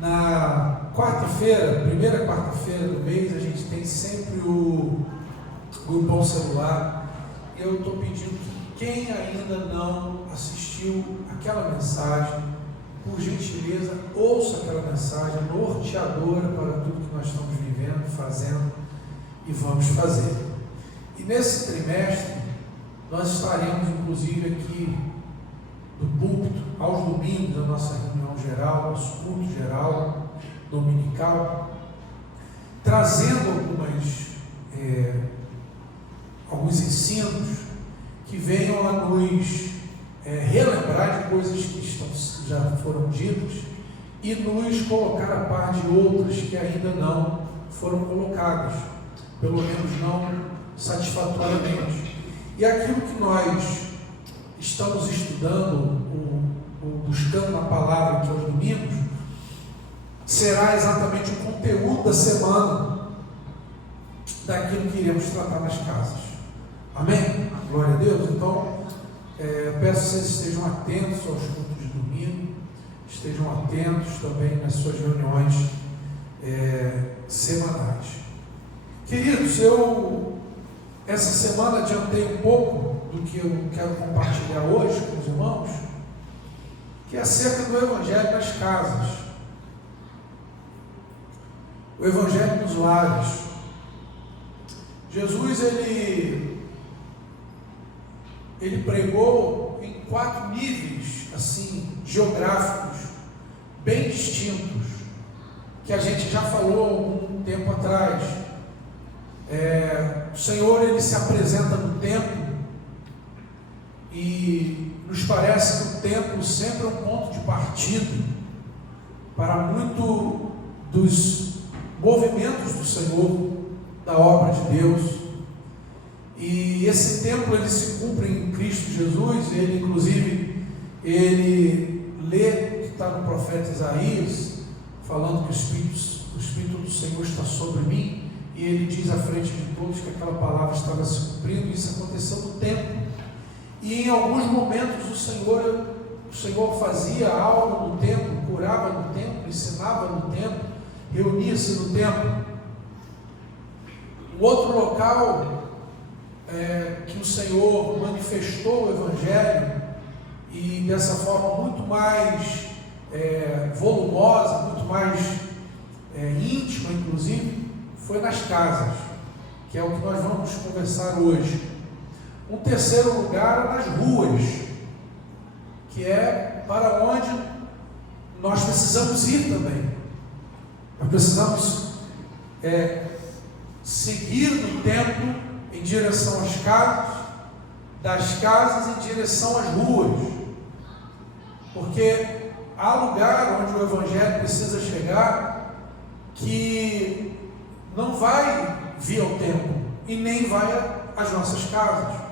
Na quarta-feira, primeira quarta-feira do mês, a gente tem sempre o Grupão Celular. E eu estou pedindo que quem ainda não assistiu aquela mensagem, por gentileza, ouça aquela mensagem norteadora para tudo que nós estamos vivendo, fazendo e vamos fazer. E nesse trimestre, nós estaremos inclusive aqui do púlpito, aos domingos, da nossa reunião geral, nosso culto geral, dominical, trazendo alguns ensinos que venham a nos relembrar de coisas que já foram ditas e nos colocar a par de outras que ainda não foram colocadas, pelo menos não satisfatoriamente. E aquilo que nós estamos estudando, buscando na palavra aqui aos domingos, será exatamente o conteúdo da semana daquilo que iremos tratar nas casas. Amém? Glória a Deus. Então, peço que vocês estejam atentos aos cultos de domingo, estejam atentos também nas suas reuniões semanais. Queridos, eu essa semana adiantei um pouco do que eu quero compartilhar hoje com os irmãos, que é acerca do Evangelho nas casas, o Evangelho nos lares. Jesus, ele pregou em 4 níveis, assim, geográficos, bem distintos, que a gente já falou há algum tempo atrás. O Senhor, ele se apresenta no templo, e nos parece que o templo sempre é um ponto de partida para muito dos movimentos do Senhor, da obra de Deus. E esse templo, ele se cumpre em Cristo Jesus. Ele, inclusive, ele lê que está no profeta Isaías, falando que o Espírito do Senhor está sobre mim, e ele diz à frente de todos que aquela palavra estava se cumprindo. E isso aconteceu no templo. E em alguns momentos o Senhor fazia algo no templo, curava no templo, ensinava no templo, reunia-se no templo. O outro local que o Senhor manifestou o Evangelho, e dessa forma muito mais volumosa, muito mais íntima, inclusive, foi nas casas, que é o que nós vamos conversar hoje. Um terceiro lugar é nas ruas, que é para onde nós precisamos ir também. Nós precisamos seguir no templo em direção às casas, das casas em direção às ruas, porque há lugar onde o Evangelho precisa chegar que não vai vir ao templo e nem vai às nossas casas,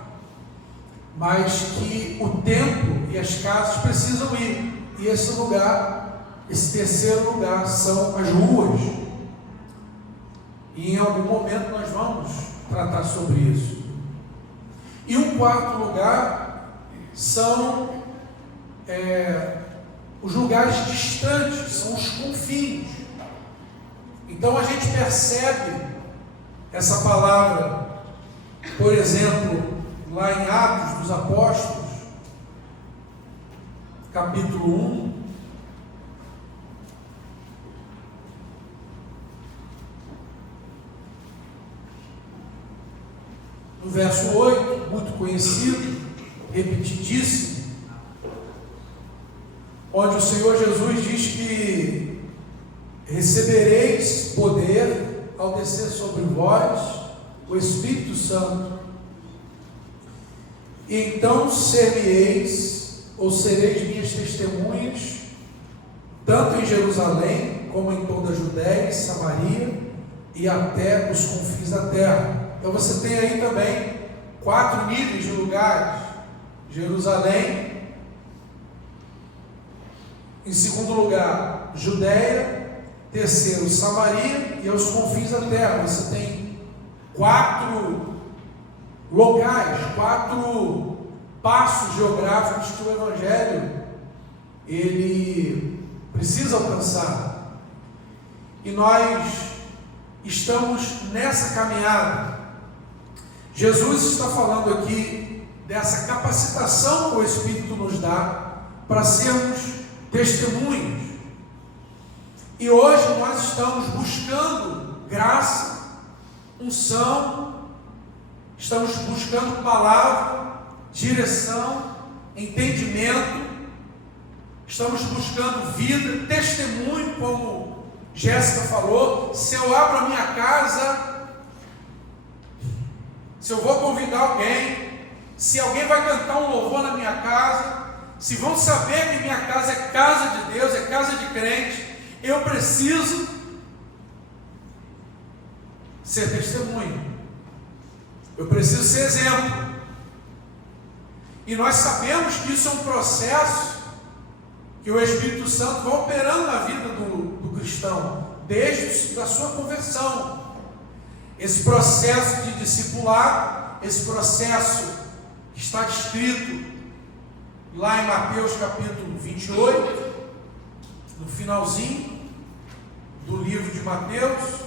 mas que o templo e as casas precisam ir. E esse lugar, esse terceiro lugar, são as ruas. E em algum momento nós vamos tratar sobre isso. E um quarto lugar são os lugares distantes, são os confins. Então a gente percebe essa palavra, por exemplo, lá em Atos dos Apóstolos, capítulo 1, no verso 8, muito conhecido, repetidíssimo, onde o Senhor Jesus diz que recebereis poder ao descer sobre vós o Espírito Santo, e então ser-me-eis, ou sereis minhas testemunhas, tanto em Jerusalém, como em toda a Judéia e Samaria, e até os confins da terra. Então você tem aí também 4 níveis de lugares: Jerusalém, em segundo lugar, Judéia, terceiro, Samaria, e aos confins da terra. Você tem 4 locais, 4 passos geográficos que o Evangelho ele precisa alcançar. e nós estamos nessa caminhada. Jesus está falando aqui dessa capacitação que o Espírito nos dá para sermos testemunhos. E hoje nós estamos buscando graça, unção, estamos buscando palavra, direção, entendimento, estamos buscando vida, testemunho, como Jéssica falou. Se eu abro a minha casa, se eu vou convidar alguém, se alguém vai cantar um louvor na minha casa, se vão saber que minha casa é casa de Deus, é casa de crente, eu preciso ser testemunho, eu preciso ser exemplo. E nós sabemos que isso é um processo que o Espírito Santo vai operando na vida do cristão, desde a sua conversão. Esse processo de discipular, esse processo que está descrito lá em Mateus capítulo 28, no finalzinho do livro de Mateus,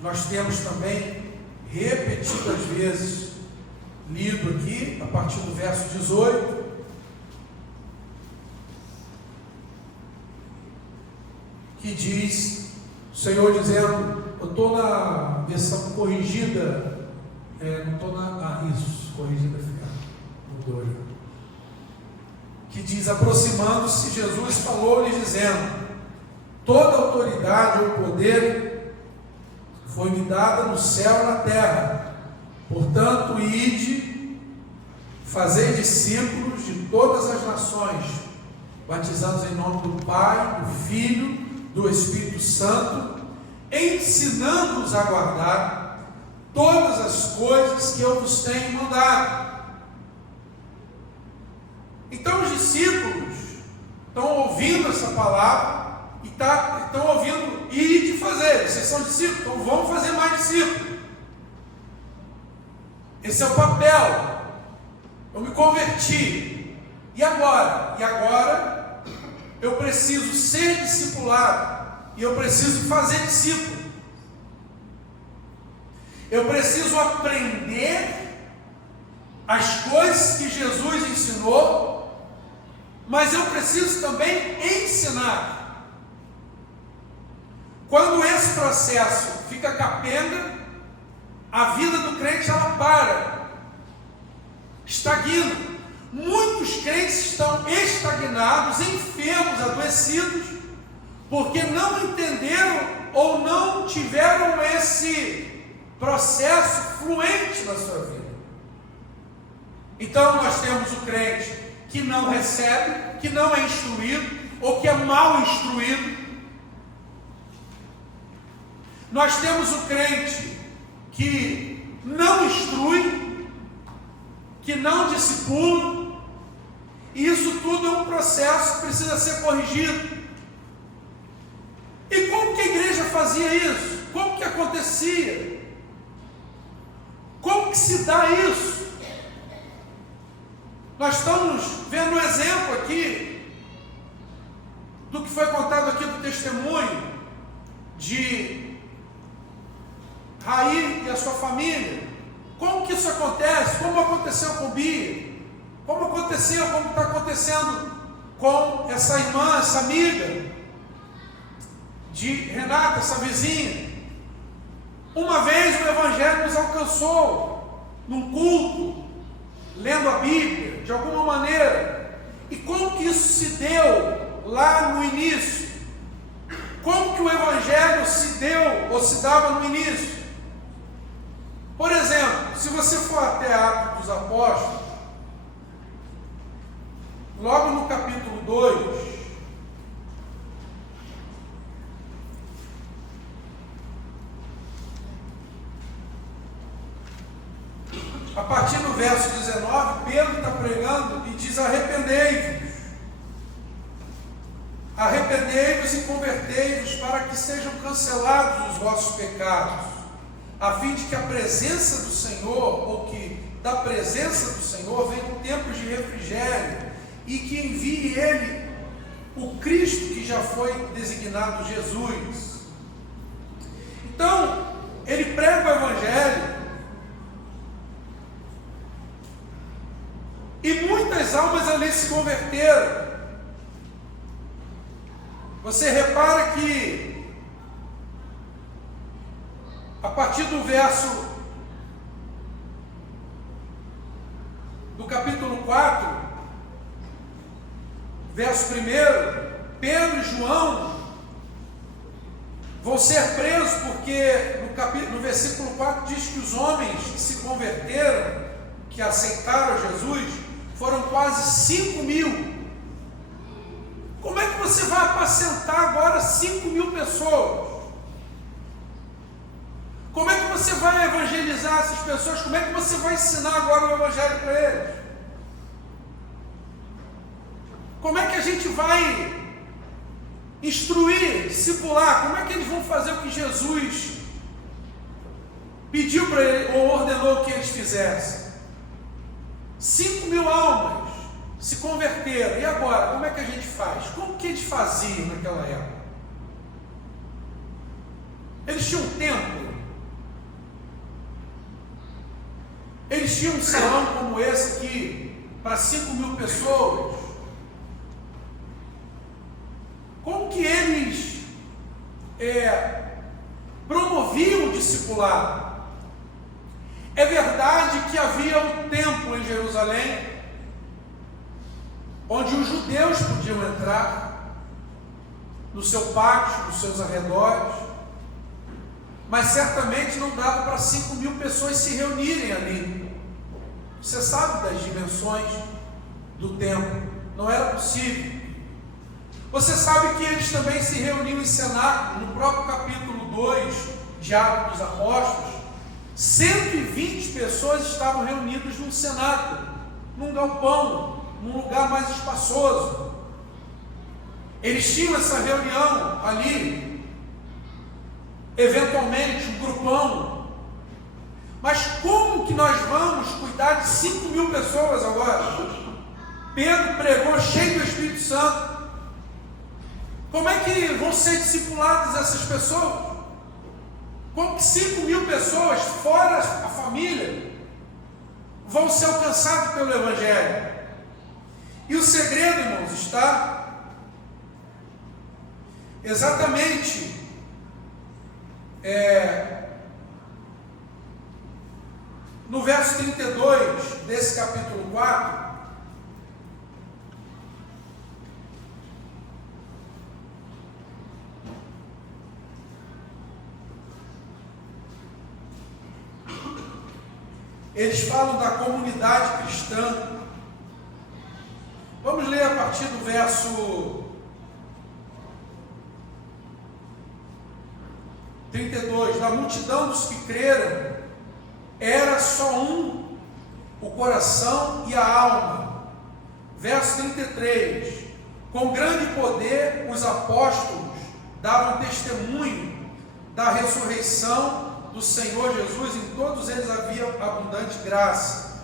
nós temos também repetidas vezes lido aqui, a partir do verso 18, que diz, o Senhor dizendo, eu estou na versão corrigida, não estou isso, corrigida fica, mudou aí, que diz, aproximando-se, Jesus falou-lhes dizendo, toda autoridade ou poder foi-me dada no céu e na terra, portanto, ide, fazei discípulos de todas as nações, batizados em nome do Pai, do Filho, do Espírito Santo, ensinando-os a guardar todas as coisas que eu vos tenho mandado. Então os discípulos estão ouvindo essa palavra e estão ouvindo e de fazer. Vocês são discípulos, então vamos fazer mais discípulos. Esse é o papel. Eu me converti. E agora? E agora eu preciso ser discipulado e eu preciso fazer discípulo. Eu preciso aprender as coisas que Jesus ensinou, mas eu preciso também ensinar. Quando esse processo fica capenga, a vida do crente ela para, estagna. Muitos crentes estão estagnados, enfermos, adoecidos, porque não entenderam ou não tiveram esse processo fluente na sua vida. Então nós temos o crente que não recebe, que não é instruído, ou que é mal instruído. Nós temos o crente que não instrui, que não discipula, e isso tudo é um processo que precisa ser corrigido. E como que a igreja fazia isso? Como que acontecia? Como que se dá isso? Nós estamos vendo um exemplo aqui do que foi contado aqui do testemunho de Raí e a sua família. Como que isso acontece? Como aconteceu com Bia? Como aconteceu, como está acontecendo com essa irmã, essa amiga de Renata, essa vizinha? Uma vez o Evangelho nos alcançou num culto, lendo a Bíblia, de alguma maneira. E como que isso se deu lá no início? Como que o Evangelho se deu ou se dava no início? Por exemplo, se você for até Atos dos Apóstolos, logo no capítulo 2, a partir do verso 19, Pedro está pregando e diz: arrependei-vos, arrependei-vos e convertei-vos para que sejam cancelados os vossos pecados, a fim de que a presença do Senhor, ou que da presença do Senhor venham tempos de refrigério, e que envie Ele o Cristo que já foi designado Jesus. Então, ele prega o Evangelho, e muitas almas ali se converteram. Você repara que, a partir do capítulo 4, verso 1, Pedro e João vão ser presos, porque no versículo 4 diz que os homens que se converteram, que aceitaram Jesus, foram quase 5.000. Como é que você vai apacentar agora 5.000 pessoas? Como é que você vai evangelizar essas pessoas? Como é que você vai ensinar agora o Evangelho para eles? Como é que a gente vai instruir, discipular? Como é que eles vão fazer o que Jesus pediu para eles, ou ordenou que eles fizessem? 5.000 almas se converteram. E agora, como é que a gente faz? Como que eles faziam naquela época? Eles tinham um templo. Eles tinham um salão como esse aqui, para 5.000 pessoas. Como que eles promoviam o discipulado? É verdade que havia um templo em Jerusalém, onde os judeus podiam entrar, no seu pátio, nos seus arredores, mas certamente não dava para 5.000 pessoas se reunirem ali. Você sabe das dimensões do templo, não era possível. Você sabe que eles também se reuniam em cenáculo. No próprio capítulo 2 de Atos dos Apóstolos, 120 pessoas estavam reunidas num cenáculo, num galpão, num lugar mais espaçoso. Eles tinham essa reunião ali, eventualmente um grupão. Mas como que nós vamos cuidar de 5.000 pessoas agora? Pedro pregou cheio do Espírito Santo. Como é que vão ser discipuladas essas pessoas? Como que 5.000 pessoas, fora a família, vão ser alcançadas pelo Evangelho? E o segredo, irmãos, está exatamente no verso 32 desse capítulo 4. Eles falam da comunidade cristã. Vamos ler a partir do verso 32. Da multidão dos que creram, era só um o coração e a alma. Verso 33. Com grande poder os apóstolos davam testemunho da ressurreição do Senhor Jesus, em todos eles havia abundante graça,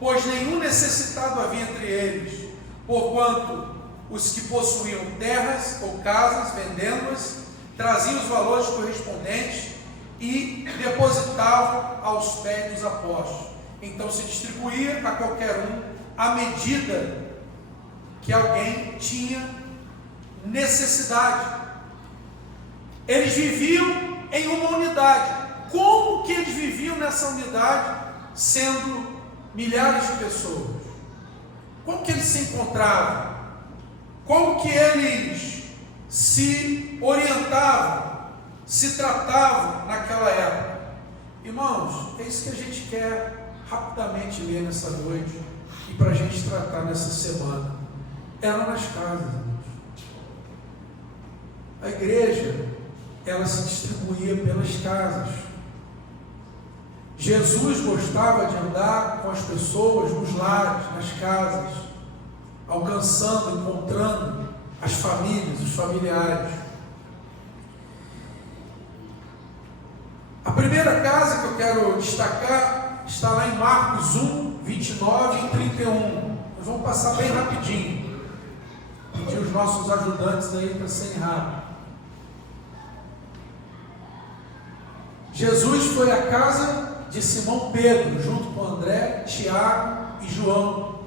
pois nenhum necessitado havia entre eles, porquanto os que possuíam terras ou casas, vendendo-as, traziam os valores correspondentes e depositavam aos pés dos apóstolos. Então se distribuía a qualquer um à medida que alguém tinha necessidade. Eles viviam em uma unidade. Como que eles viviam nessa unidade, sendo milhares de pessoas? Como que eles se encontravam? Como que eles se orientavam, se tratavam naquela época? Irmãos, é isso que a gente quer rapidamente ler nessa noite e para a gente tratar nessa semana. Era nas casas, irmãos. A igreja, ela se distribuía pelas casas. Jesus gostava de andar com as pessoas nos lares, nas casas, alcançando, encontrando as famílias, os familiares. A primeira casa que eu quero destacar está lá em Marcos 1, 29 e 31. Nós vamos passar bem rapidinho. pedir os nossos ajudantes aí para serem rápidos. Jesus foi à casa de Simão Pedro, junto com André, Tiago e João.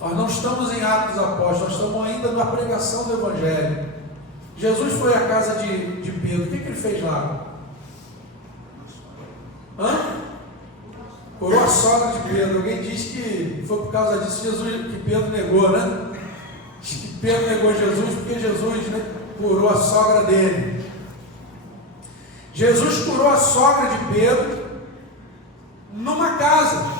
Nós não estamos em Atos dos Apóstolos, nós estamos ainda na pregação do Evangelho. Jesus foi à casa de Pedro. O que ele fez lá? Curou a sogra de Pedro. Alguém diz que foi por causa disso que Pedro negou, né? Diz que Pedro negou Jesus porque Jesus, né, curou a sogra dele. Jesus curou a sogra de Pedro numa casa.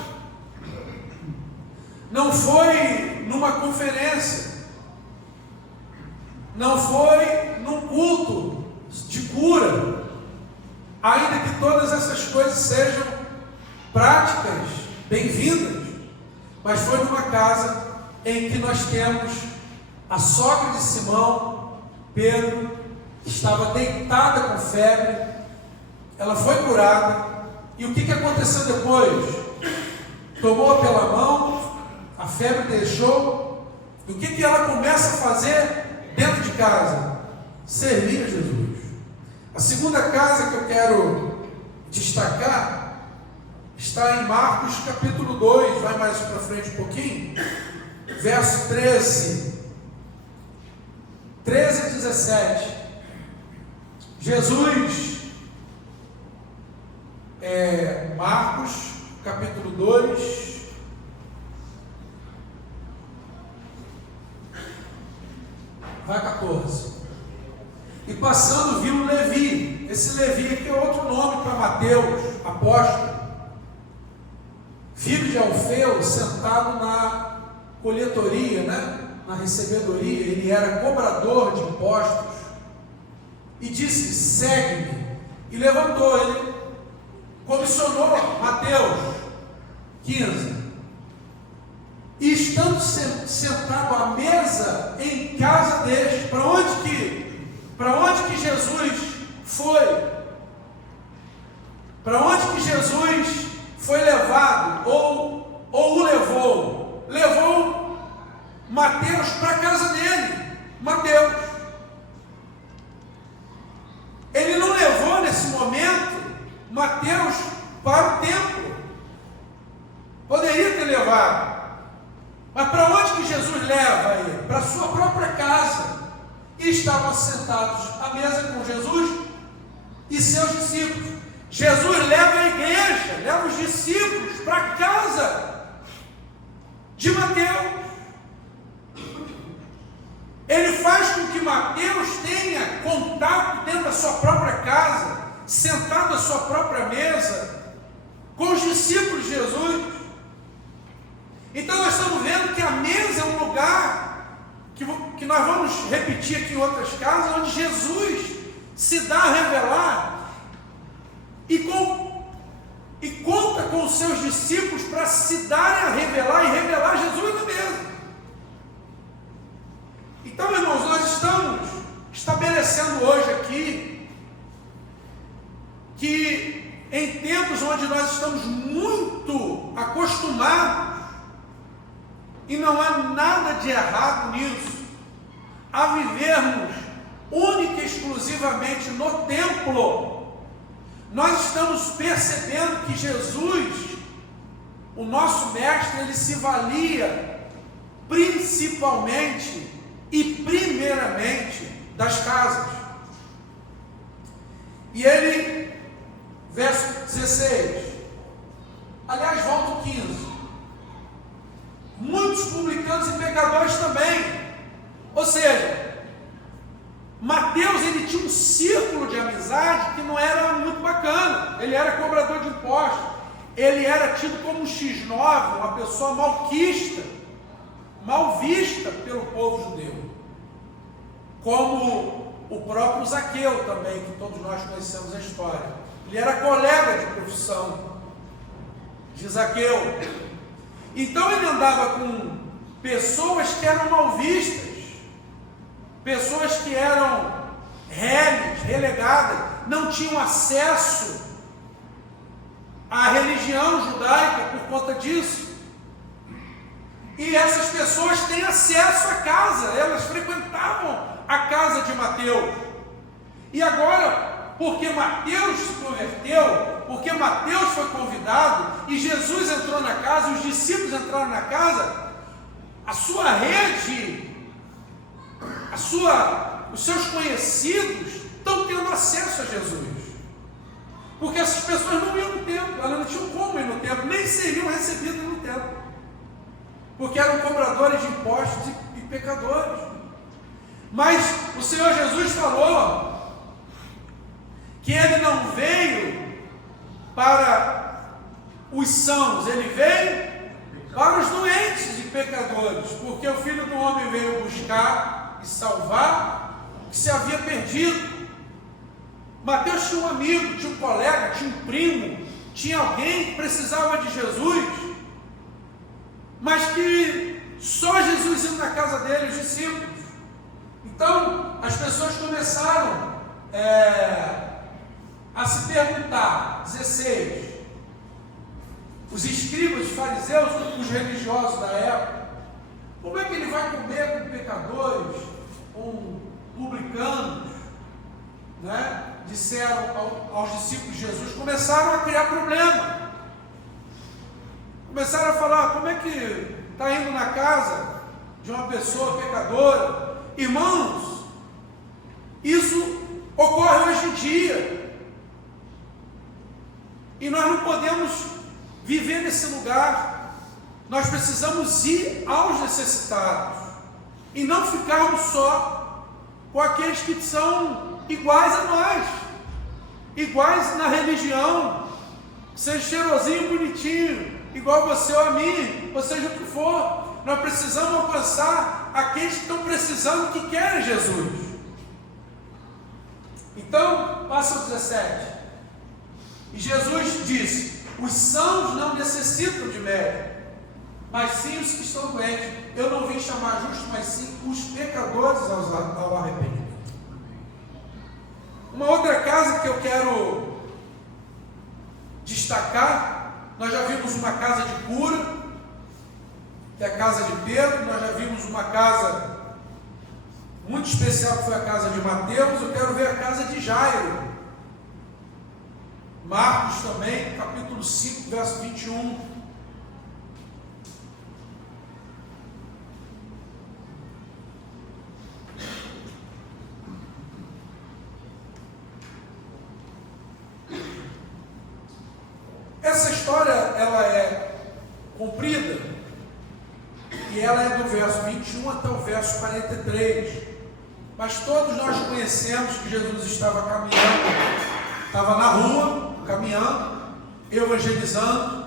Não foi numa conferência. Não foi num culto de cura. Ainda que todas essas coisas sejam práticas, bem-vindas, mas foi numa casa em que nós temos a sogra de Simão, Pedro, que estava deitada com febre. Ela foi curada. E o que aconteceu depois? Tomou pela mão, a febre deixou. E o que ela começa a fazer dentro de casa? Servir a Jesus. A segunda casa que eu quero destacar está em Marcos capítulo 2, vai mais para frente um pouquinho, verso 13 a 17. Jesus, Marcos capítulo 2, vai 14. E passando viu Levi. Esse Levi aqui é outro nome para Mateus, apóstolo, filho de Alfeu, sentado na coletoria, né? Na recebedoria. Ele era cobrador de impostos. E disse: segue-me. E levantou ele, comissionou Mateus 15. E estando sentado à mesa em casa deles. Para onde que Jesus foi? Para onde que Jesus foi levado? Ou o levou? Levou Mateus para a casa dele. Mateus. Ele não levou nesse momento Mateus para o templo. Poderia ter levado. Mas para onde que Jesus leva ele? Para a sua própria casa. E estavam sentados à mesa com Jesus e seus discípulos. Jesus leva a igreja, leva os discípulos para a casa de Mateus. Ele faz com que Mateus tenha contato dentro da sua própria casa, sentado à sua própria mesa, com os discípulos de Jesus. Então nós estamos vendo que a mesa é um lugar que nós vamos repetir aqui em outras casas, onde Jesus se dá a revelar e conta com os seus discípulos para se darem a revelar e revelar Jesus na mesa. Então, irmãos, nós estamos estabelecendo hoje aqui que em tempos onde nós estamos muito acostumados, e não há nada de errado nisso, a vivermos única e exclusivamente no templo, nós estamos percebendo que Jesus, o nosso mestre, ele se valia principalmente e primeiramente das casas. E ele, verso 16, aliás, volta o 15. Muitos publicanos e pecadores também. Ou seja, Mateus, ele tinha um círculo de amizade que não era muito bacana. Ele era cobrador de impostos. Ele era tido como um X9, uma pessoa malquista, mal vista pelo povo judeu. Como o próprio Zaqueu também, que todos nós conhecemos a história. Ele era colega de profissão de Zaqueu. Então ele andava com pessoas que eram mal vistas, pessoas que eram relegadas, não tinham acesso à religião judaica por conta disso. E essas pessoas têm acesso à casa, elas frequentavam a casa de Mateus. E agora, porque Mateus se converteu, porque Mateus foi convidado, e Jesus entrou na casa, e os discípulos entraram na casa, a sua rede, os seus conhecidos estão tendo acesso a Jesus. Porque essas pessoas não iam no templo, elas não tinham como ir no templo, nem seriam recebidas no templo, porque eram cobradores de impostos e pecadores. Mas o Senhor Jesus falou que Ele não veio para os sãos, Ele veio para os doentes e pecadores, porque o Filho do Homem veio buscar e salvar o que se havia perdido. Mateus tinha um amigo, tinha um colega, tinha um primo, tinha alguém que precisava de Jesus, mas que só Jesus ia na casa dele, os discípulos. Então, as pessoas começaram a se perguntar, 16, os escribas, os fariseus, os religiosos da época, como é que ele vai comer com pecadores, com publicanos, né? Disseram aos discípulos de Jesus, começaram a criar problema, começaram a falar, como é que está indo na casa de uma pessoa pecadora? Irmãos, isso ocorre hoje em dia, e nós não podemos viver nesse lugar. Nós precisamos ir aos necessitados, e não ficarmos só com aqueles que são iguais a nós, iguais na religião, seja cheirosinho, bonitinho, igual você ou a mim, ou seja o que for. Nós precisamos alcançar aqueles que estão precisando, que querem Jesus. Então, passa o 17. E Jesus disse: os sãos não necessitam de médico, mas sim os que estão doentes. Eu não vim chamar justos, mas sim os pecadores ao arrependimento. Uma outra casa que eu quero destacar, nós já vimos uma casa de cura, que é a casa de Pedro. Nós já vimos uma casa muito especial, que foi a casa de Mateus. Eu quero ver a casa de Jairo. Marcos também, capítulo 5, verso 21. Essa história, ela é comprida, e ela é do verso 21 até o verso 43, mas todos nós conhecemos que Jesus estava caminhando, estava na rua, caminhando, evangelizando,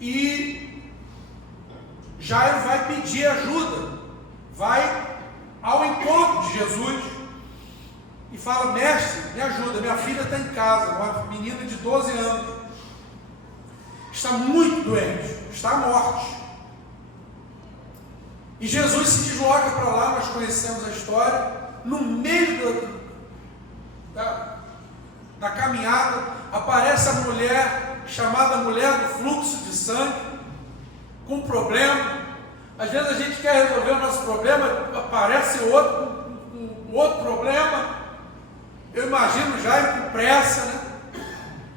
e Jairo vai pedir ajuda, vai ao encontro de Jesus, e fala: mestre, me ajuda, minha filha está em casa, uma menina de 12 anos, está muito doente, está à morte. E Jesus se desloca para lá, nós conhecemos a história, no meio da caminhada, aparece a mulher, chamada mulher do fluxo de sangue, com problema. Às vezes a gente quer resolver o nosso problema, aparece outro problema. Eu imagino Jairo com pressa, né?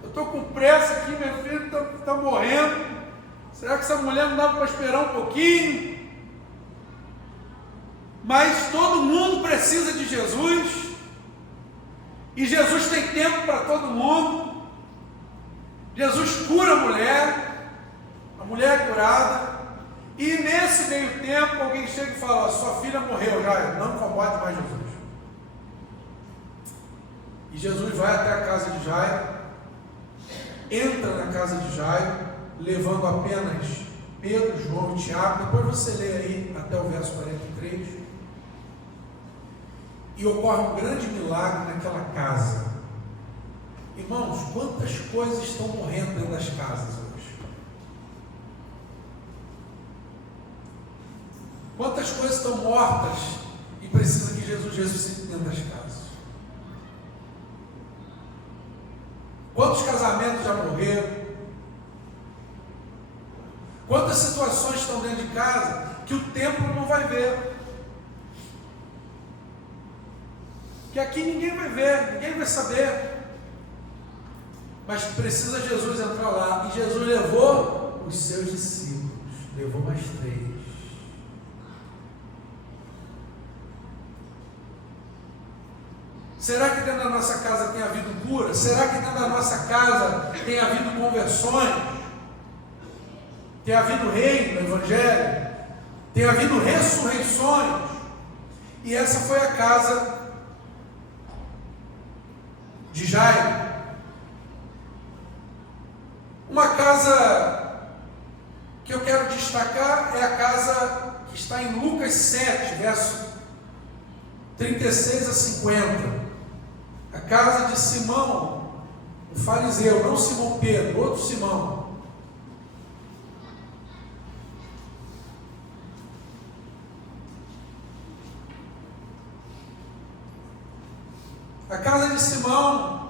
Eu estou com pressa aqui, meu filho está morrendo. Será que essa mulher não dava para esperar um pouquinho? Mas todo mundo precisa de Jesus, e Jesus tem tempo para todo mundo. Jesus cura a mulher é curada, e nesse meio tempo alguém chega e fala: sua filha morreu, Jairo, não incomode mais Jesus. E Jesus vai até a casa de Jairo, entra na casa de Jairo, levando apenas Pedro, João e Tiago. Depois você lê aí até o verso 43. E ocorre um grande milagre naquela casa. Irmãos, quantas coisas estão morrendo dentro das casas hoje? Quantas coisas estão mortas e precisa que Jesus ressuscite dentro das casas? Quantos casamentos já morreram? Quantas situações estão dentro de casa que o templo não vai ver? Que aqui ninguém vai ver, ninguém vai saber. Mas precisa Jesus entrar lá. E Jesus levou os seus discípulos. Levou mais 3. Será que dentro da nossa casa tem havido cura? Será que dentro da nossa casa tem havido conversões? Tem havido reino no Evangelho? Tem havido ressurreições? E essa foi a casa de Jairo. Uma casa que eu quero destacar é a casa que está em Lucas 7, verso 36 a 50. A casa de Simão, o fariseu, não Simão Pedro, outro Simão. A casa de Simão,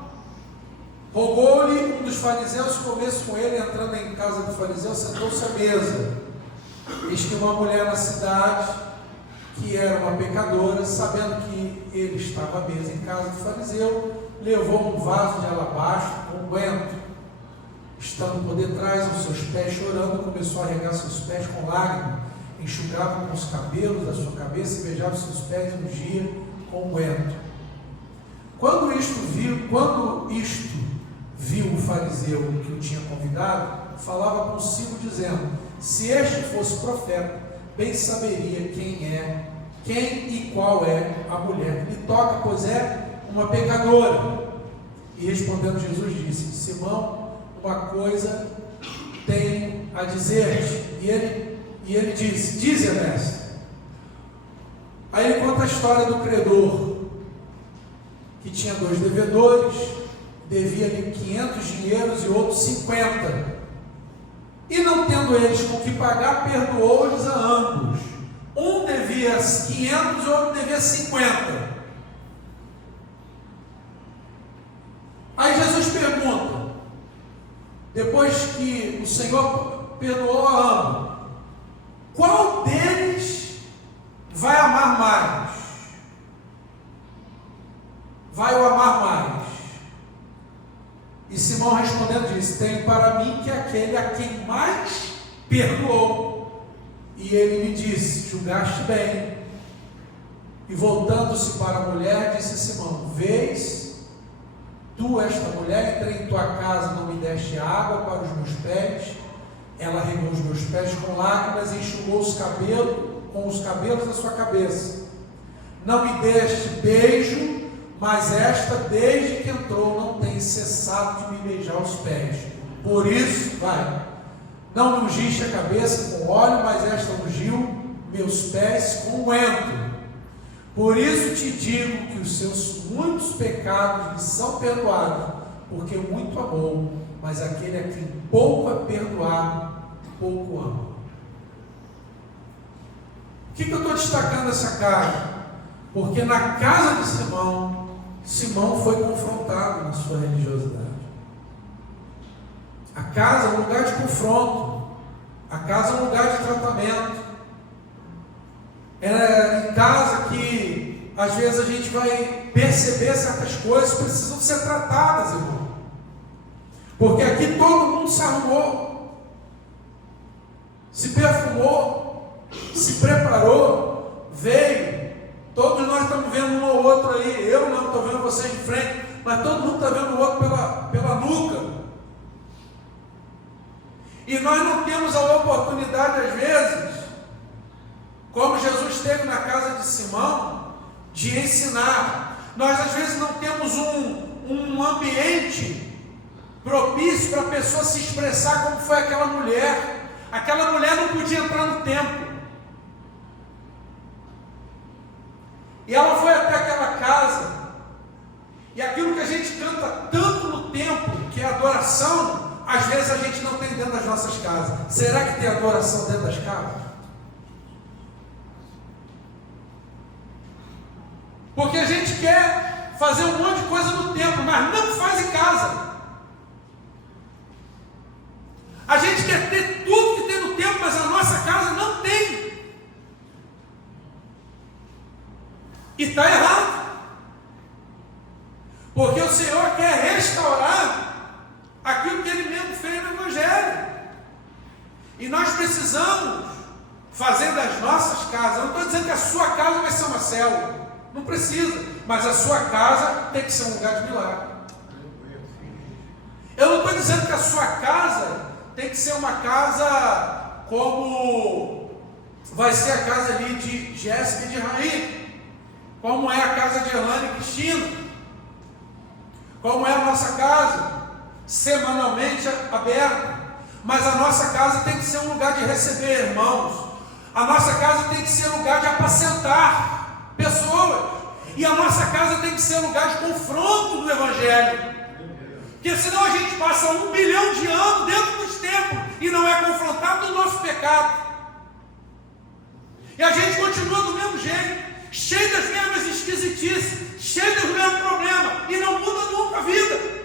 rogou-lhe um dos fariseus que comesse com ele. Entrando em casa do fariseu, sentou-se à mesa. Eis que uma mulher na cidade, que era uma pecadora, sabendo que ele estava à mesa em casa do fariseu, levou um vaso de alabastro com unguento. Estando por detrás, aos seus pés, chorando, começou a regar seus pés com lágrimas, enxugava com os cabelos da sua cabeça e beijava seus pés e ungia com unguento. Quando isto viu o fariseu que o tinha convidado, falava consigo dizendo: se este fosse profeta, bem saberia quem e qual é a mulher que lhe toca, pois é uma pecadora. E respondendo Jesus disse: Simão, uma coisa tenho a dizer-te. E ele disse: dize, mestre. Aí ele conta a história do credor, que tinha 2 devedores, devia-lhe 500 dinheiros e outros 50. E não tendo eles com que pagar, perdoou-lhes a ambos. Um devia 500 e outro devia 50. Aí Jesus pergunta, depois que o Senhor perdoou a ambos, qual deles vai amar mais? Vai o amar mais? E Simão respondendo disse: tenho para mim que aquele a quem mais perdoou. E ele lhe disse: julgaste bem. E voltando-se para a mulher, disse a Simão: vês tu esta mulher? Entrei em tua casa, não me deste água para os meus pés. Ela regou os meus pés com lágrimas e enxugou com os cabelos da sua cabeça. Não me deste beijo, mas esta, desde que entrou, não tem cessado de me beijar os pés. Por isso, não me ungiste a cabeça com óleo, mas esta ungiu meus pés com unguento. Por isso te digo que os seus muitos pecados lhe são perdoados, porque muito amou, mas aquele a quem pouco é perdoado, pouco ama. O que eu estou destacando nessa casa? Porque na casa de Simão foi confrontado na sua religiosidade. A casa é um lugar de confronto. A casa é um lugar de tratamento. É em casa que às vezes a gente vai perceber certas coisas que precisam ser tratadas, irmão. Porque aqui todo mundo se arrumou, se perfumou, se preparou, veio. Todos nós estamos vendo um ou outro aí. Eu não estou vendo você em frente, mas todo mundo está vendo o outro pela nuca. E nós não temos a oportunidade, às vezes, como Jesus teve na casa de Simão, de ensinar. Nós, às vezes, não temos um ambiente propício para a pessoa se expressar como foi aquela mulher. Aquela mulher não podia entrar no templo. E ela foi até aquela casa, e aquilo que a gente canta tanto no templo, que é adoração, às vezes a gente não tem dentro das nossas casas. Será que tem adoração dentro das casas? Porque a gente quer fazer um monte de coisa no templo, mas não faz em casa. A gente quer ter tudo que tem no templo E está errado. Porque o Senhor quer restaurar aquilo que Ele mesmo fez no Evangelho. E nós precisamos fazer das nossas casas, eu não estou dizendo que a sua casa vai ser uma célula, não precisa, mas a sua casa tem que ser um lugar de milagre. Eu não estou dizendo que a sua casa tem que ser uma casa como vai ser a casa ali de Jéssica e de Raí, como é a casa de Elane e Cristina, como é a nossa casa, semanalmente aberta. Mas a nossa casa tem que ser um lugar de receber irmãos. A nossa casa tem que ser lugar de apacentar pessoas. E a nossa casa tem que ser lugar de confronto do Evangelho. Porque senão a gente passa 1 bilhão de anos dentro dos templos e não é confrontado do nosso pecado. E a gente continua do mesmo jeito, cheio das mesmas esquisitices, cheio dos mesmos problemas, e não muda nunca a vida.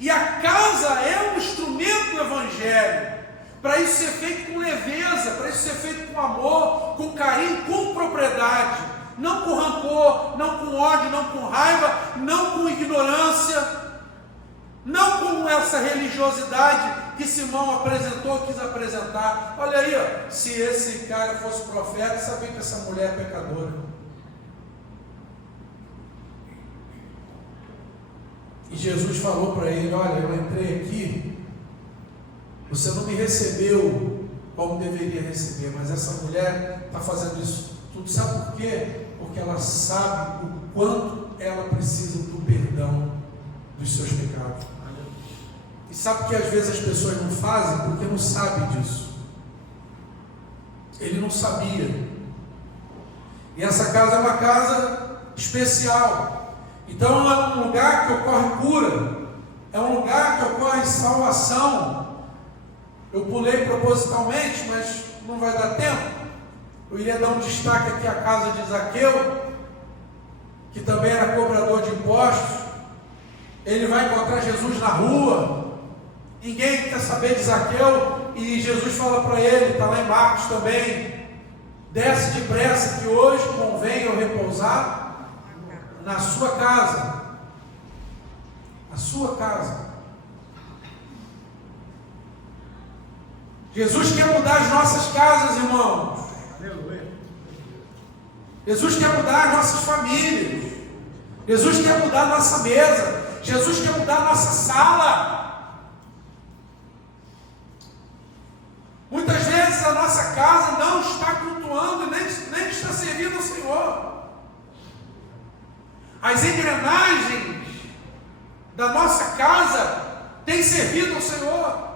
E a casa é um instrumento do Evangelho, para isso ser feito com leveza, para isso ser feito com amor, com carinho, com propriedade, não com rancor, não com ódio, não com raiva, não com ignorância, não com essa religiosidade que Simão apresentou, quis apresentar. Olha aí, ó, se esse cara fosse profeta, sabia que essa mulher é pecadora. E Jesus falou para ele: olha, eu entrei aqui, você não me recebeu como deveria receber, mas essa mulher está fazendo isso tudo, sabe por quê? Porque ela sabe o quanto ela precisa do perdão dos seus pecados. E sabe que às vezes as pessoas não fazem porque não sabem disso. Ele não sabia. E essa casa é uma casa especial. Então é um lugar que ocorre cura, é um lugar que ocorre salvação. Eu pulei propositalmente, mas não vai dar tempo. Eu iria dar um destaque aqui à casa de Zaqueu, que também era cobrador de impostos. Ele vai encontrar Jesus na rua, ninguém quer saber de Zaqueu, e Jesus fala para ele, está lá em Marcos também: desce depressa, que hoje convém eu repousar na sua casa. A sua casa. Jesus quer mudar as nossas casas, irmãos. Jesus quer mudar as nossas famílias. Jesus quer mudar a nossa mesa. Jesus quer mudar a nossa sala. Muitas vezes a nossa casa não está cultuando e nem está servindo ao Senhor. As engrenagens da nossa casa têm servido ao Senhor.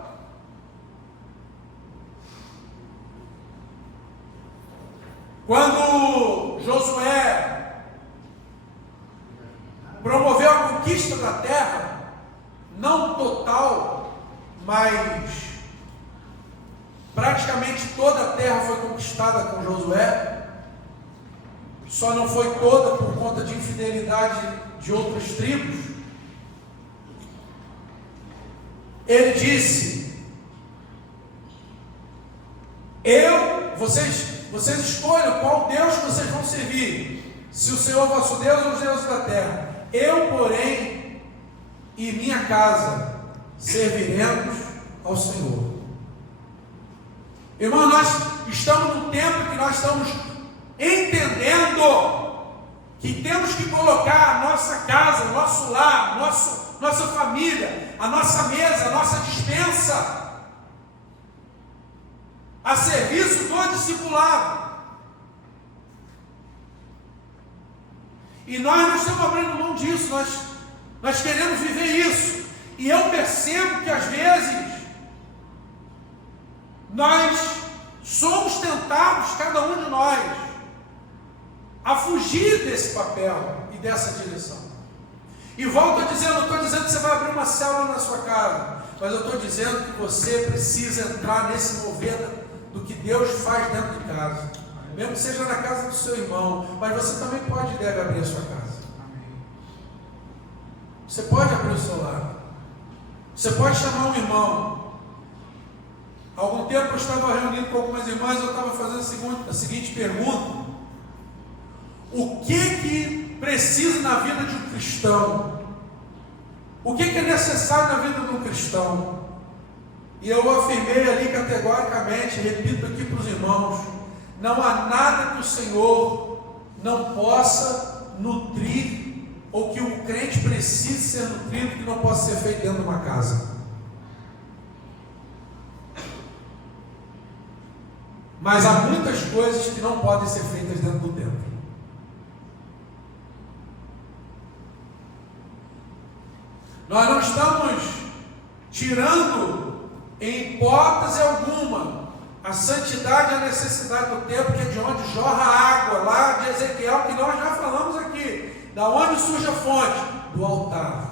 Quando Josué promoveu a conquista da terra, não total, mas praticamente toda a terra foi conquistada com Josué. Só não foi toda por conta de infidelidade de outras tribos. Ele disse: vocês escolham qual Deus que vocês vão servir, se o Senhor vosso Deus ou os deuses da terra. Eu, porém, e minha casa serviremos ao Senhor. Irmão, nós estamos num tempo que nós estamos entendendo que temos que colocar a nossa casa, o nosso lar, nossa família, a nossa mesa, a nossa despensa a serviço do discipulado. E nós não estamos abrindo mão disso, nós queremos viver isso. E eu percebo que às vezes nós somos tentados, cada um de nós, a fugir desse papel e dessa direção. E volto a dizer, eu não estou dizendo que você vai abrir uma célula na sua casa, mas eu estou dizendo que você precisa entrar nesse mover do que Deus faz dentro de casa, mesmo que seja na casa do seu irmão, mas você também pode e deve abrir a sua casa. Você pode abrir o seu lar, você pode chamar um irmão. Há algum tempo eu estava reunido com algumas irmãs, eu estava fazendo a seguinte pergunta: o que precisa na vida de um cristão, o que é necessário na vida de um cristão. E eu afirmei ali categoricamente, repito aqui para os irmãos, não há nada que o Senhor não possa nutrir, ou que o crente precise ser nutrido, que não possa ser feito dentro de uma casa. Mas há muitas coisas que não podem ser feitas dentro do templo. Nós não estamos tirando, em hipótese alguma, a santidade e a necessidade do templo, que é de onde jorra a água, lá de Ezequiel, que nós já falamos aqui. Da onde surge a fonte? Do altar.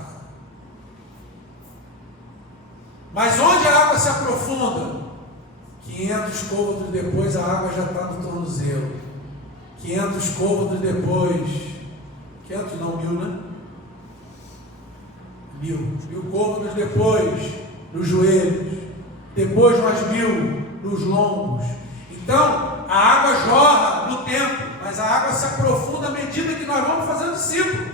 Mas onde a água se aprofunda? 500 côvados depois a água já está no tornozelo. 500 côvados depois, 500 não, 1000, né? 1000 côvados depois, nos joelhos. Depois mais 1000 nos lombos. Então, a água jorra no templo, mas a água se aprofunda à medida que nós vamos fazendo ciclo.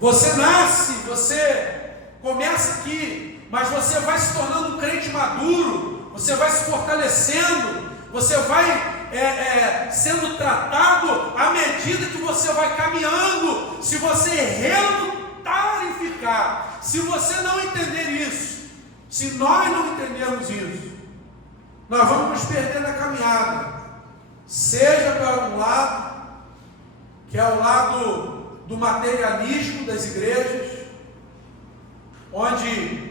Você nasce, você começa aqui, mas você vai se tornando um crente maduro, você vai se fortalecendo, você vai sendo tratado à medida que você vai caminhando. Se você relutar em ficar, se você não entender isso, se nós não entendermos isso, nós vamos nos perder na caminhada, seja para um lado, que é o lado do materialismo das igrejas, onde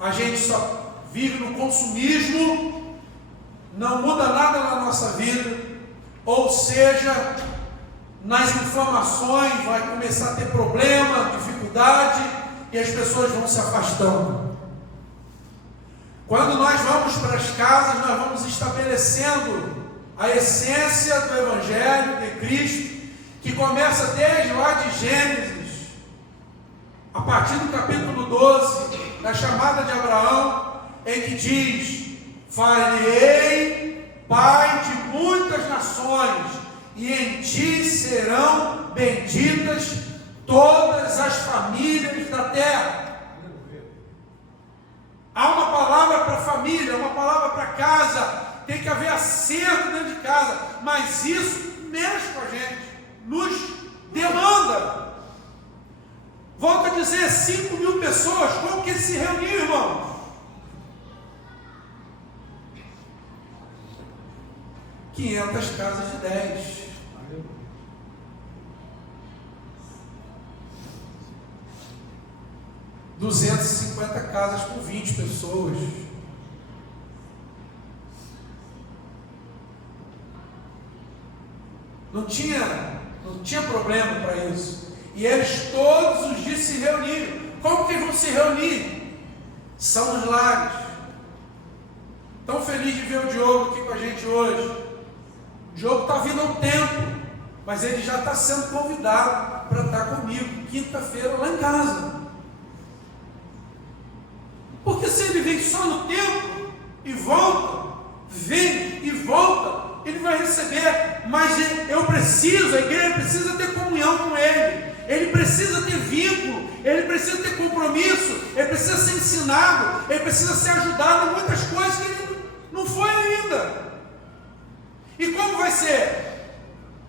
a gente só vive no consumismo, não muda nada na nossa vida, ou seja, nas inflamações vai começar a ter problema, dificuldade, e as pessoas vão se afastando. Quando nós vamos para as casas, nós vamos estabelecendo a essência do Evangelho de Cristo, que começa desde lá de Gênesis, a partir do capítulo 12, da chamada de Abraão, em que diz: far-lhe-ei pai de muitas nações, e em ti serão benditas todas as famílias da terra. Há uma palavra para família, uma palavra para casa, tem que haver acerto dentro de casa, mas isso mexe com a gente, nos demanda. Volto a dizer, 5.000 pessoas, como que se reuniram, irmãos? 500 casas de 10. 250 casas com 20 pessoas. Não tinha problema para isso. E eles todos os dias se reuniram. Como que eles vão se reunir? São nos lares. Tão feliz de ver o Diogo aqui com a gente hoje. O Diogo está vindo ao templo, mas ele já está sendo convidado para estar comigo quinta-feira lá em casa. Porque se ele vem só no templo e volta, vem e volta, ele vai receber, mas a igreja precisa ter comunhão com ele precisa ter vínculo, ele precisa ter compromisso, ele precisa ser ensinado, ele precisa ser ajudado em muitas coisas que ele não foi ainda. E como vai ser?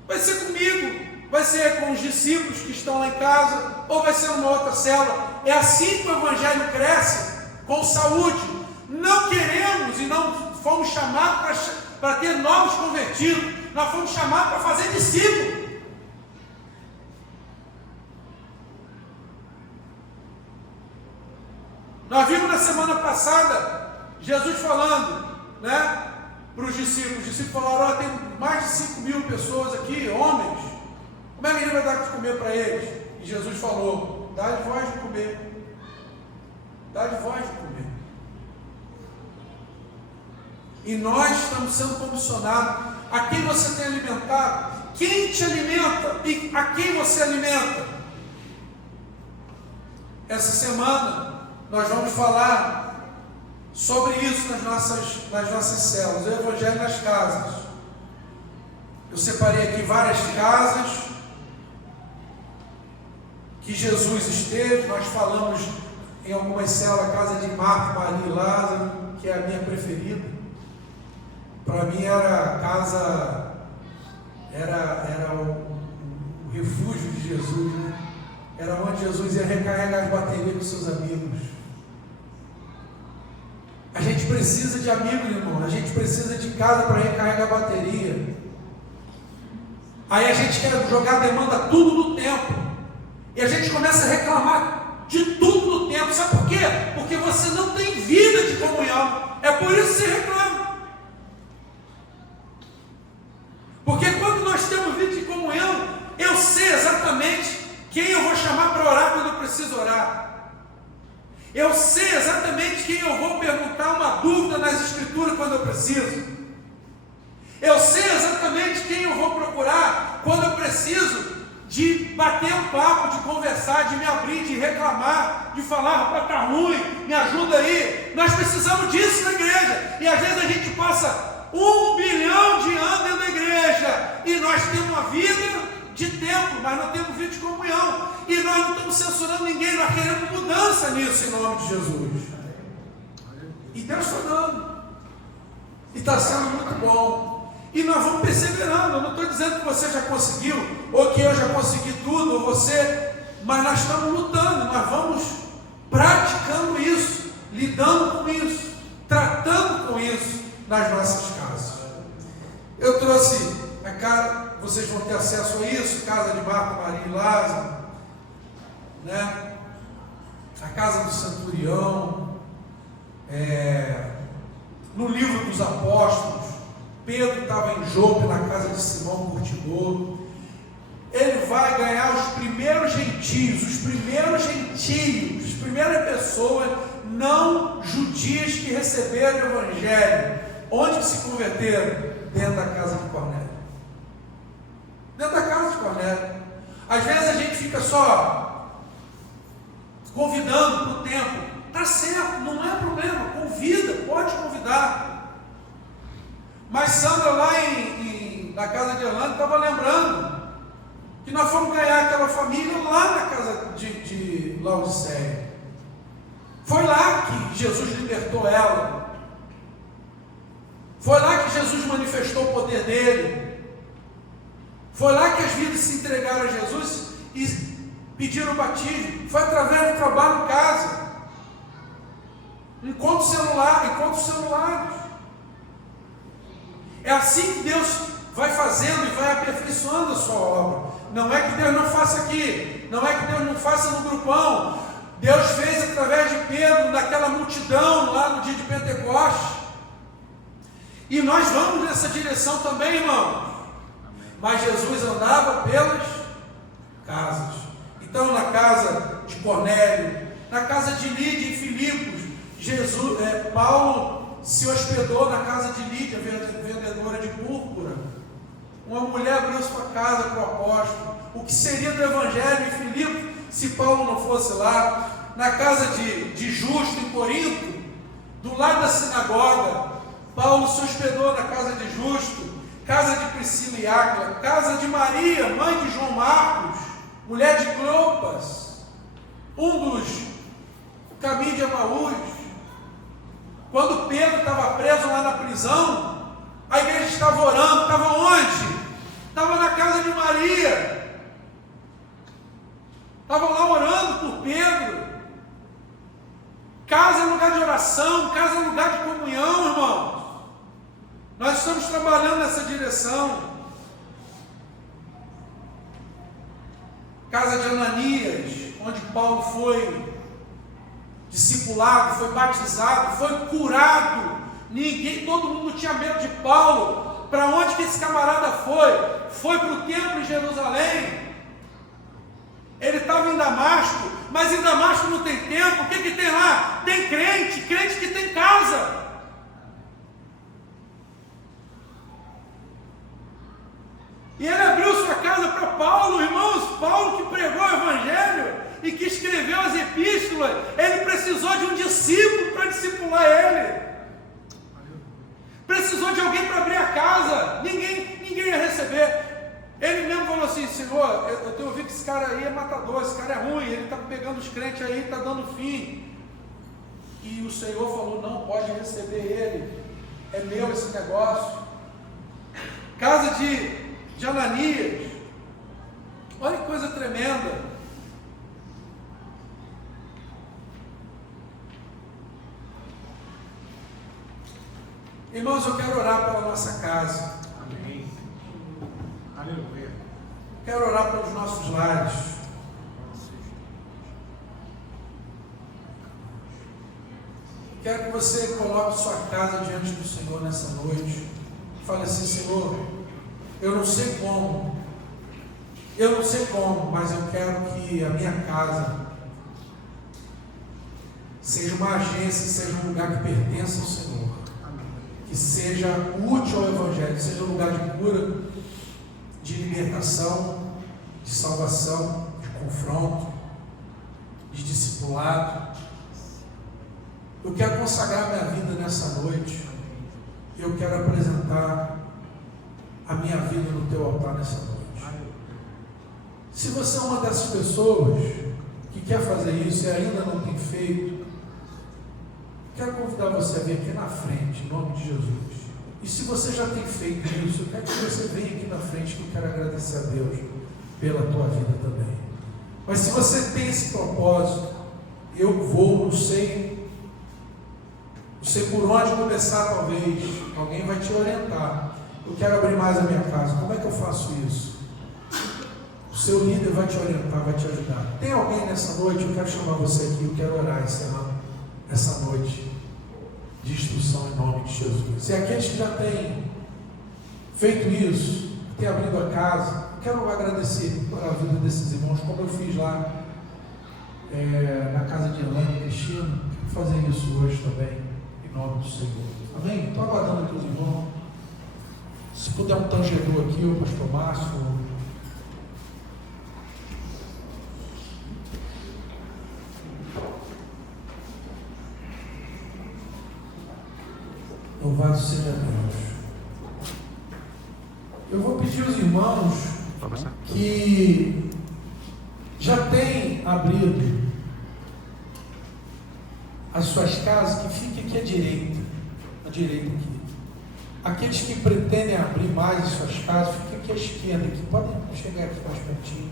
Vai ser comigo, vai ser com os discípulos que estão lá em casa, ou vai ser numa outra célula. É assim que o Evangelho cresce, com saúde. Não queremos e não fomos chamados para ter novos convertidos, nós fomos chamados para fazer discípulos. Nós vimos na semana passada Jesus falando, né, para os discípulos falaram: tem mais de 5.000 pessoas aqui, homens, como é que ele vai dar de comer para eles? E Jesus falou: dá-lhe vós de comer, dá-lhe vós de comer. E nós estamos sendo comissionados. A quem você tem alimentado? Quem te alimenta? E a quem você alimenta? Essa semana nós vamos falar sobre isso nas nossas células, o Evangelho nas casas. Eu separei aqui várias casas que Jesus esteve. Nós falamos em algumas células, a casa de Marta, Maria e Lázaro, que é a minha preferida. Para mim era a casa, era o refúgio de Jesus, né? Era onde Jesus ia recarregar as baterias dos seus amigos. A gente precisa de amigos, irmão. A gente precisa de casa para recarregar a bateria. Aí a gente quer jogar a demanda tudo no tempo. E a gente começa a reclamar de tudo no tempo. Sabe por quê? Porque você não tem vida de comunhão. É por isso que você reclama. Porque quando nós temos vida de comunhão, eu sei exatamente quem eu vou chamar para orar quando eu preciso orar. Eu sei exatamente quem eu vou perguntar uma dúvida nas Escrituras quando eu preciso. Eu sei exatamente quem eu vou procurar quando eu preciso de bater um papo, de conversar, de me abrir, de reclamar, de falar, rapaz, está ruim, me ajuda aí. Nós precisamos disso na igreja. E às vezes a gente passa 1 bilhão de anos dentro da igreja e nós temos uma vida de tempo, mas não temos vida de comunhão. E nós não estamos censurando ninguém, nós queremos mudança nisso em nome de Jesus. E Deus está dando. E está sendo muito bom. E nós vamos perseverando. Eu não estou dizendo que você já conseguiu, ou que eu já consegui tudo, ou você, mas nós estamos lutando, nós vamos praticando isso, lidando com isso, tratando com isso nas nossas casas. Eu trouxe a casa, vocês vão ter acesso a isso, casa de Marta, Maria e Lázaro, né? A casa do centurião, no livro dos apóstolos, Pedro estava em Jope, na casa de Simão Curtidor. Ele vai ganhar os primeiros gentios, as primeiras pessoas não judias que receberam o Evangelho. Onde se converteram? Dentro da casa de Cornélio. Dentro da casa de Cornélio. Às vezes a gente fica só convidando para o tempo. Está certo, não é problema, convida, pode convidar. Mas Sandra lá na casa de Orlando estava lembrando que nós fomos ganhar aquela família lá na casa de Laodiceia. Foi lá que Jesus libertou ela. Foi lá que Jesus manifestou o poder dele. Foi lá que as vidas se entregaram a Jesus e pediram o batismo. Foi através do trabalho em casa. Encontros celulares. É assim que Deus vai fazendo e vai aperfeiçoando a sua obra. Não é que Deus não faça aqui, não é que Deus não faça no grupão. Deus fez através de Pedro, naquela multidão lá no dia de Pentecostes. E nós vamos nessa direção também, irmão. Mas Jesus andava pelas casas. Então, na casa de Cornélio, na casa de Lídia e Filipos, Paulo se hospedou na casa de Lídia, vendedora de púrpura. Uma mulher abriu sua casa para o apóstolo. O que seria do Evangelho em Filipe se Paulo não fosse lá? Na casa de Justo, em Corinto, do lado da sinagoga, Paulo se hospedou na casa de Justo, casa de Priscila e Áquila, casa de Maria, mãe de João Marcos, mulher de Cleopas, um dos caminhos de Emaús. Quando Pedro estava preso lá na prisão, a igreja estava orando. Estava onde? Estava na casa de Maria. Estava lá orando por Pedro. Casa é lugar de oração, casa é lugar de comunhão, irmãos. Nós estamos trabalhando nessa direção. Casa de Ananias, onde Paulo foi discipulado, foi batizado, foi curado. Todo mundo tinha medo de Paulo. Para onde que esse camarada foi? Foi para o templo em Jerusalém. Ele estava em Damasco, mas em Damasco não tem templo. O que tem lá? Tem crente que tem casa. E ele abriu sua casa para Paulo, irmãos. Paulo que pregou o Evangelho e que escreveu as epístolas, ele precisou de um discípulo para discipular ele. Precisou de alguém para abrir a casa, ninguém ia receber. Ele mesmo falou assim: Senhor, eu tenho ouvido que esse cara aí é matador, esse cara é ruim, ele está pegando os crentes aí, está dando fim. E o Senhor falou: não pode receber ele, é meu esse negócio. Casa de Ananias, olha que coisa tremenda. Irmãos, eu quero orar pela nossa casa. Amém. Aleluia. Quero orar pelos nossos lares. Quero que você coloque sua casa diante do Senhor nessa noite. Fale assim: Senhor, eu não sei como, mas eu quero que a minha casa seja uma agência, seja um lugar que pertença ao Senhor. Que seja útil ao Evangelho, que seja um lugar de cura, de libertação, de salvação, de confronto, de discipulado. Eu quero consagrar minha vida nessa noite. Eu quero apresentar a minha vida no teu altar nessa noite. Se você é uma dessas pessoas que quer fazer isso e ainda não tem feito, quero convidar você a vir aqui na frente, em nome de Jesus. E se você já tem feito isso, eu quero que você venha aqui na frente, que eu quero agradecer a Deus pela tua vida também. Mas se você tem esse propósito, não sei por onde começar talvez, alguém vai te orientar. Eu quero abrir mais a minha casa, como é que eu faço isso? O seu líder vai te orientar, vai te ajudar. Tem alguém nessa noite, eu quero chamar você aqui, eu quero orar essa noite de instrução em nome de Jesus. Se aqueles que já têm feito isso, têm abrido a casa, quero agradecer pela vida desses irmãos, como eu fiz lá na casa de Elaine e Cristina. Quero fazer isso hoje também, em nome do Senhor. Amém? Estou aguardando aqui os irmãos. Se puder um tangedor aqui, o pastor Márcio. Louvado seja Deus. Eu vou pedir aos irmãos que já têm abrido as suas casas, que fiquem aqui à direita aqui. Aqueles que pretendem abrir mais as suas casas, fiquem aqui à esquerda, aqui. Podem chegar aqui mais pertinho.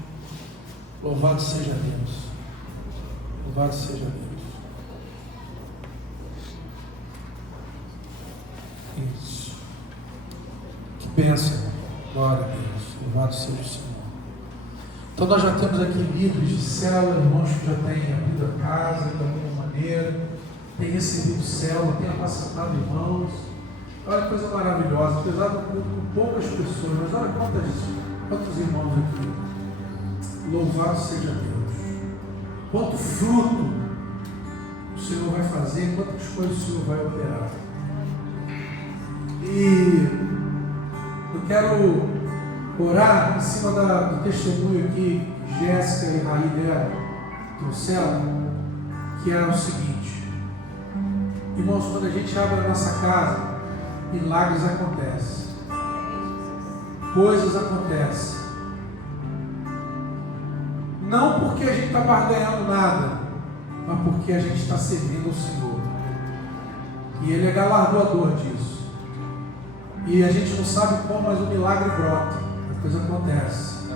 Louvado seja Deus. Louvado seja Deus. Isso. Que bênção. Glória a Deus. Louvado seja o Senhor. Então nós já temos aqui líderes de célula, irmãos que já têm abrido a casa de alguma maneira, têm recebido célula, têm apacentado irmãos. Olha que coisa maravilhosa, apesar de poucas pessoas, mas olha quantos irmãos aqui. Louvado seja Deus. Quanto fruto o Senhor vai fazer, quantas coisas o Senhor vai operar. E eu quero orar em cima do testemunho aqui, Jéssica e Raí dela trouxeram, que era o seguinte: irmãos, quando a gente abre a nossa casa, milagres acontecem, coisas acontecem, não porque a gente está barganhando nada, mas porque a gente está servindo ao Senhor, e Ele é galardoador disso. E a gente não sabe como, mas o milagre brota, a coisa acontece.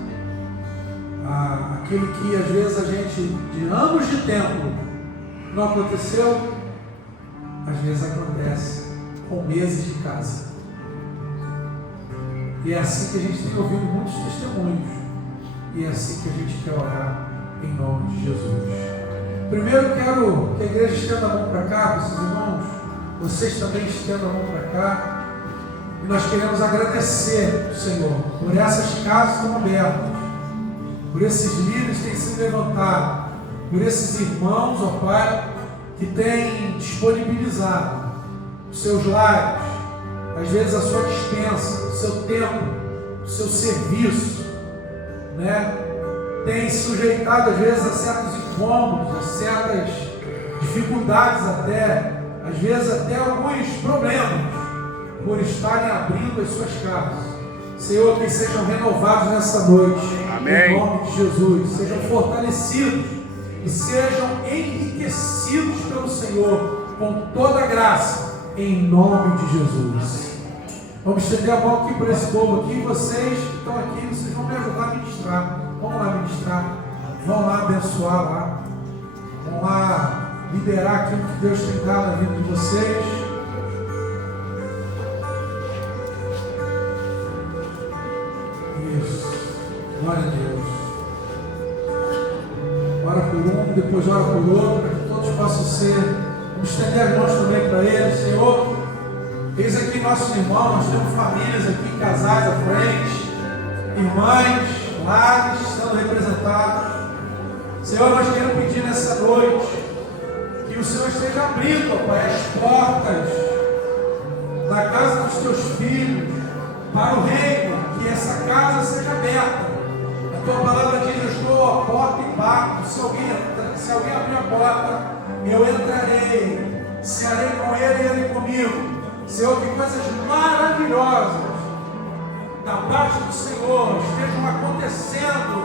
Aquilo que às vezes a gente, de anos de tempo, não aconteceu, às vezes acontece com meses de casa. E é assim que a gente tem ouvido muitos testemunhos. E é assim que a gente quer orar em nome de Jesus. Primeiro eu quero que a igreja estenda a mão para cá, para esses irmãos. Vocês também estendam a mão para cá. E nós queremos agradecer ao Senhor por essas casas que estão abertas, por esses líderes que têm sido levantados, por esses irmãos, ó Pai, que têm disponibilizado os seus lares, às vezes a sua dispensa, o seu tempo, o seu serviço, né? Tem sujeitado às vezes a certos incômodos, a certas dificuldades até, às vezes até alguns problemas, por estarem abrindo as suas casas. Senhor, que sejam renovados nessa noite. Amém. Em nome de Jesus. Sejam fortalecidos e sejam enriquecidos pelo Senhor com toda a graça, em nome de Jesus. Vamos estender a mão aqui para esse povo aqui. Vocês que estão aqui, vocês vão me ajudar a ministrar. Vamos lá ministrar. Vão lá abençoar lá. Vão lá liberar aquilo que Deus tem dado na vida de vocês. Isso. Glória a Deus. Ora por um, depois ora por outro, para que todos possam ser. Vamos estender as mãos também para eles. Senhor, eis aqui nossos irmãos, nós temos famílias aqui, casais à frente, irmãs, lares sendo representados. Senhor, nós queremos pedir nessa noite que o Senhor esteja abrindo, ó Pai, as portas da casa dos teus filhos para o reino, que essa casa seja aberta. A tua palavra diz: eu estou à porta e bato. Se alguém abrir a porta, eu entrarei, cearei com ele e ele comigo. Senhor, que coisas maravilhosas da parte do Senhor estejam acontecendo,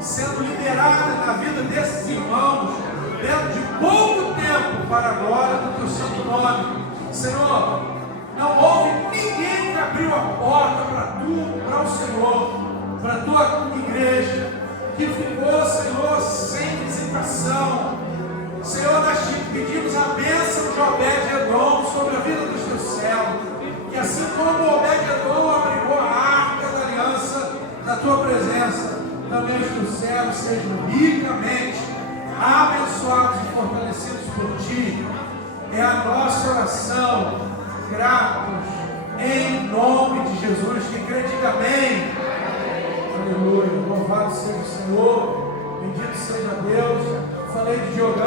sendo liberadas na vida desses irmãos, dentro de pouco tempo, para a glória do teu santo nome. Senhor, não houve ninguém que abriu a porta para o Senhor, para a tua igreja, que ficou, Senhor, sem visitação. Senhor, nós te pedimos a bênção de Obed-Edom sobre a vida dos teus servos, que assim como Obed-Edom abrigou a arca da aliança da tua presença, também os teus servos sejam ricamente abençoados e fortalecidos por ti. É a nossa oração, gratos, em nome de Jesus. Quem crê, diga amém. Aleluia. Louvado seja o Senhor, bendito seja Deus. Falei de jogar.